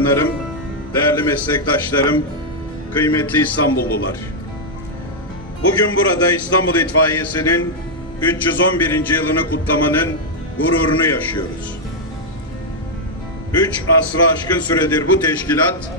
bakanlarım, değerli meslektaşlarım, kıymetli İstanbullular. Bugün burada İstanbul İtfaiyesi'nin 311. yılını kutlamanın gururunu yaşıyoruz. Üç asra aşkın süredir bu teşkilat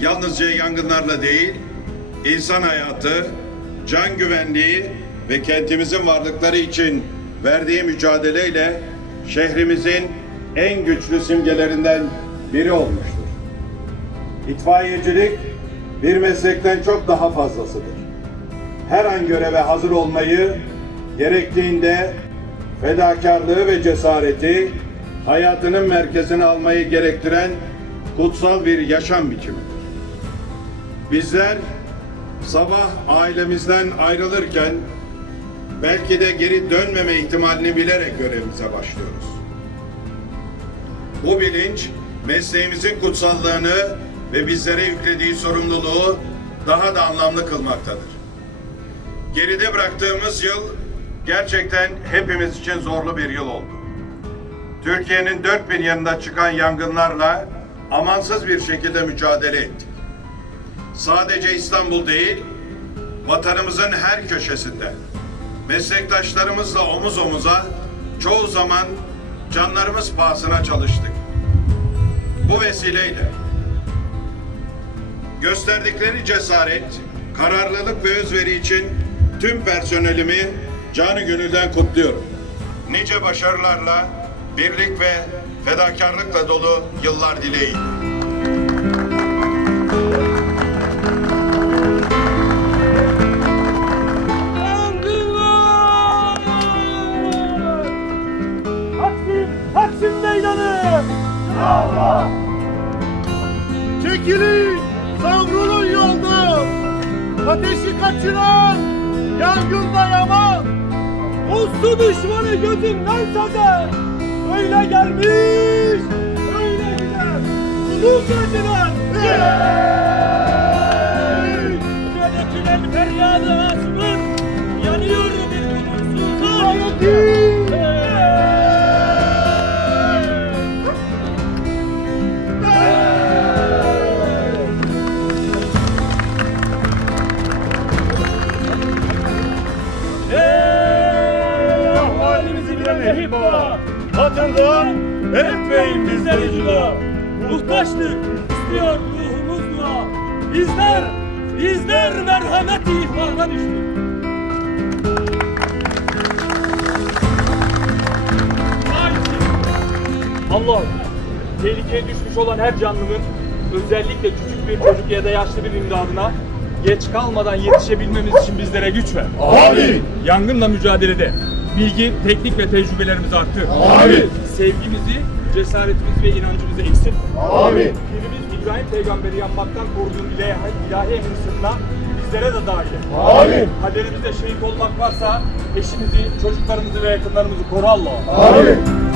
yalnızca yangınlarla değil, insan hayatı, can güvenliği ve kentimizin varlıkları için verdiği mücadeleyle şehrimizin en güçlü simgelerinden biri olmuştur. İtfaiyecilik bir meslekten çok daha fazlasıdır. Her an göreve hazır olmayı, gerektiğinde fedakarlığı ve cesareti hayatının merkezine almayı gerektiren kutsal bir yaşam biçimidir. Bizler sabah ailemizden ayrılırken belki de geri dönmeme ihtimalini bilerek görevimize başlıyoruz. Bu bilinç mesleğimizin kutsallığını ve bizlere yüklediği sorumluluğu daha da anlamlı kılmaktadır. Geride bıraktığımız yıl gerçekten hepimiz için zorlu bir yıl oldu. Türkiye'nin dört bin yanında çıkan yangınlarla amansız bir şekilde mücadele ettik. Sadece İstanbul değil, vatanımızın her köşesinde meslektaşlarımızla omuz omuza çoğu zaman canlarımız pahasına çalıştık. Bu vesileyle gösterdikleri cesaret, kararlılık ve özveri için tüm personelimi canı gönülden kutluyorum. Nice başarılarla, birlik ve fedakarlıkla dolu yıllar dileğiyle. Çekilin, savrulun yolda! Ateşi kaçıran, yangında yaman! Uslu düşmanı gözünden sazer! Öyle gelmiş, öyle gider! Ulus acılar! Yönetilen feryadı asmın, yanıyor bir kumursuzlar! Bilen hibba Vatandan etmeyin bizleri cüda Muhtaçlık istiyor ruhumuz dua Bizler, bizler merhamet ihbarına düştük Allah tehlikeye düşmüş olan her canlının özellikle küçük bir çocuk ya da yaşlı bir imdadına geç kalmadan yetişebilmemiz için bizlere güç ver. Amin. Yangınla mücadelede bilgi, teknik ve tecrübelerimizi arttır. Amin. Sevgimizi, cesaretimizi ve inancımızı eksiltme. Amin. Pirimiz İbrahim peygamberi yanmaktan koruduğun ilahi, ilahi sırrına bizlere de dahil et. Amin. Kaderimizde şehit olmak varsa eşimizi, çocuklarımızı ve yakınlarımızı koru Allah'ım. Amin.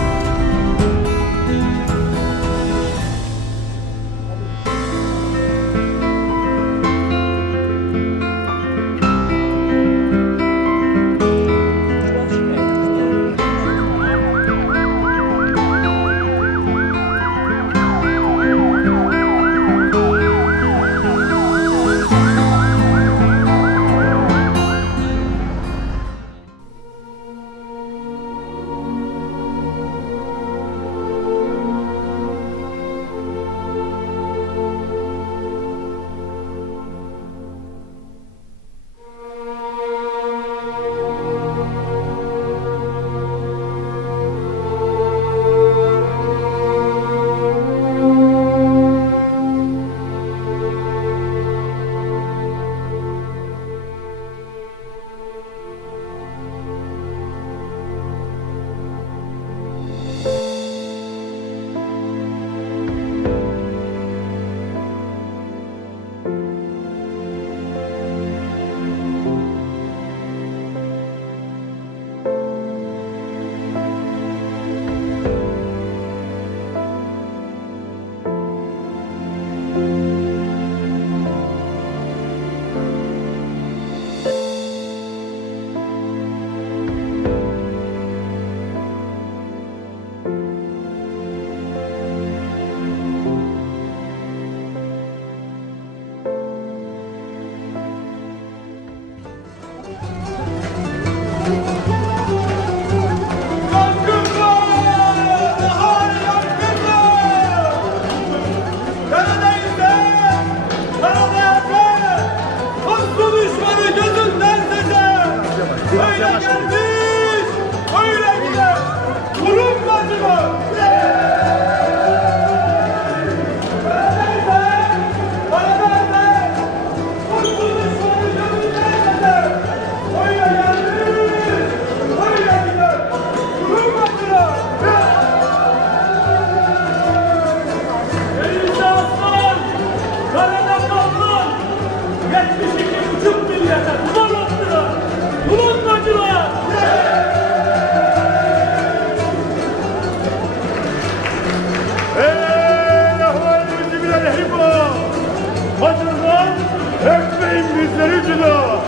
Etmeyin bizleri cüda.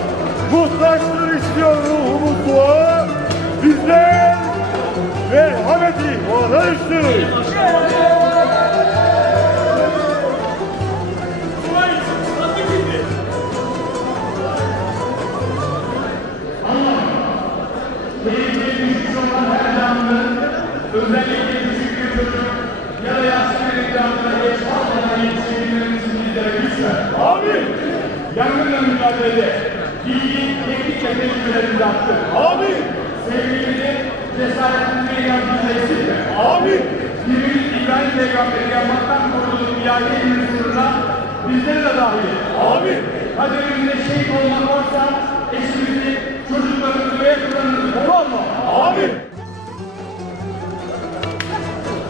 Muhtaçtır istiyor ruhumuz dua. Bizler merhameti ona düştür. Mücadelede bilgi, teknik ve tecrübelerimizi arttır. Amin. Sevgimizi, cesaretimizi inancımızı eksiltme. Amin. Birimiz İbrahim Peygamber'i yapmaktan koruduğu ilahi emrin sırrına bizleri de dahil et. Amin. Kaderimizde şehit olmak varsa eşimizi, çocuklarımızı ve yakınlarımızı koru Allah. Amin.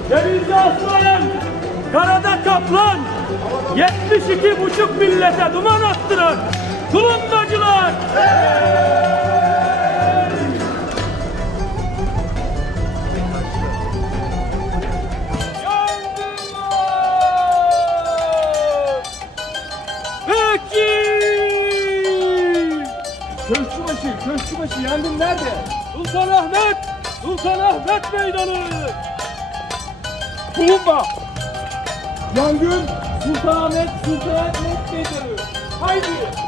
Denizde aslan, karada kaplan, 72 buçuk millete duman attıran tulumbacılar. Peki. Köşkübaşı, Köşkübaşı yangın nerede? Sultanahmet, Sultanahmet Meydanı. Tulumba. Yangın Sultanahmet, Sultanahmet Meydanı. Haydi.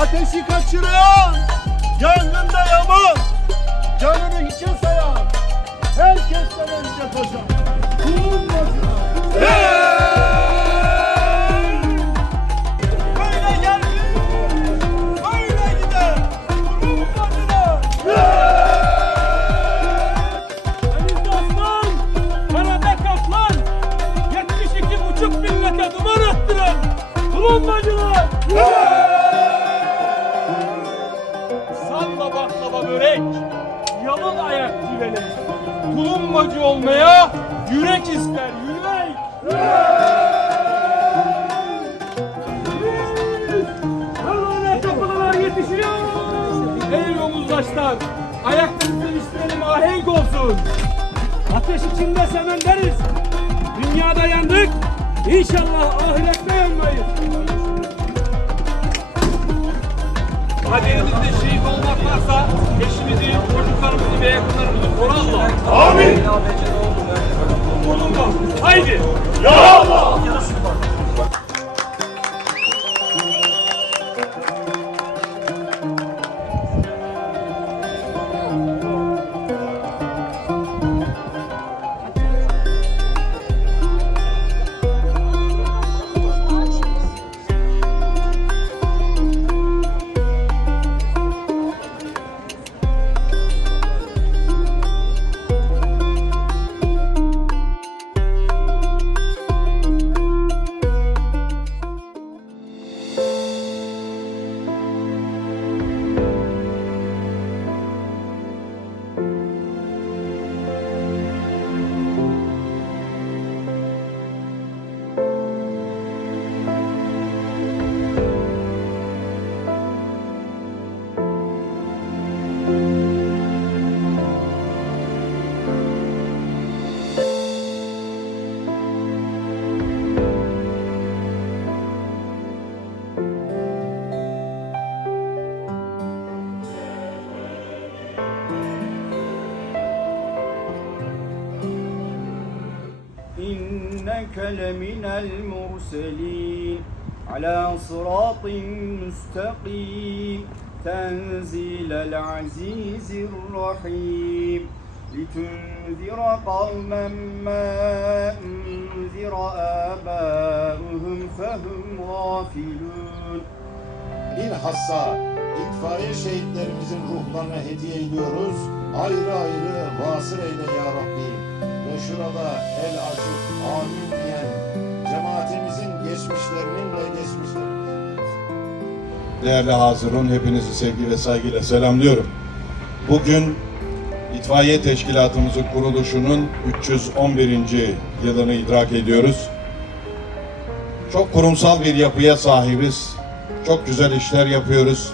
Ateşi kaçıran, yangında yaman, canını hiçe sayan, herkesten önce koşan. Böyle yürek ister, yürek. Allah'ına kapılar yetişiyor. Ey omuzdaşlar, ayaklarınızı isteyelim ahenk olsun. Ateş içinde semenderiz. Dünyada yandık. İnşallah ahirette yanmayız. Kaderimizde şehit olmak varsa eşimizi, çocuklarımızı ve yakınlarımızı koru Allah. Amin. Tulumba, haydi. Ya Allah. إنك لمن المرسلين على صراط مستقيم. تنزيل العزيز الرحيم. لتنذر قوما ما أنذر آباؤهم فهم غافلون Bilhassa itfaiye şehitlerimizin ruhlarına hediye ediyoruz. Ayrı ayrı vasıl eyle ya Rabbi. Ve şurada el açıp amin diyen cemaatimizin geçmişlerinin ve geçmişlerimizin. Değerli Hazırun, hepinizi sevgi ve saygıyla selamlıyorum. Bugün itfaiye teşkilatımızın kuruluşunun 311. yılını idrak ediyoruz. Çok kurumsal bir yapıya sahibiz. Çok güzel işler yapıyoruz.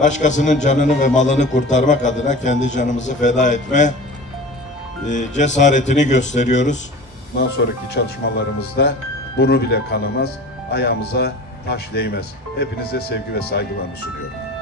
Başkasının canını ve malını kurtarmak adına kendi canımızı feda etme e, cesaretini gösteriyoruz. Bundan sonraki çalışmalarımızda bunu bile kanamaz, ayağımıza taş değmez. Hepinize sevgi ve saygılarımı sunuyorum.